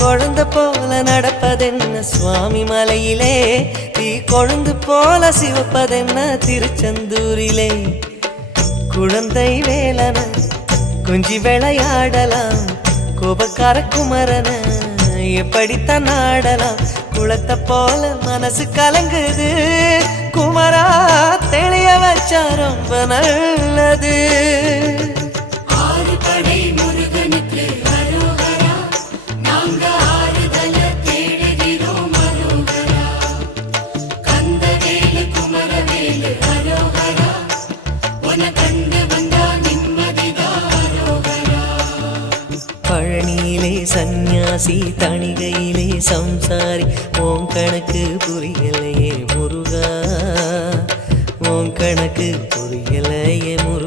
குழந்தை போல நடப்பதென்ன சுவாமி மலையிலே, தீ கொழுந்து போல சிவப்பதென்ன திருச்செந்தூரிலே. குழந்தை வேலன கொஞ்சி விளையாடலாம், கோபக்கார குமரன எப்படித்தான் ஆடலாம். குளத்தை போல மனசு கலங்குது, குமரா தெளிய வச்சா ரொம்ப நல்லது. பழனியிலே சந்நியாசி, தணிகையிலே சம்சாரி, ஓம் கணக்கு புரியலையே முருகா, ஓம் கணக்கு புரியலையே முருகா.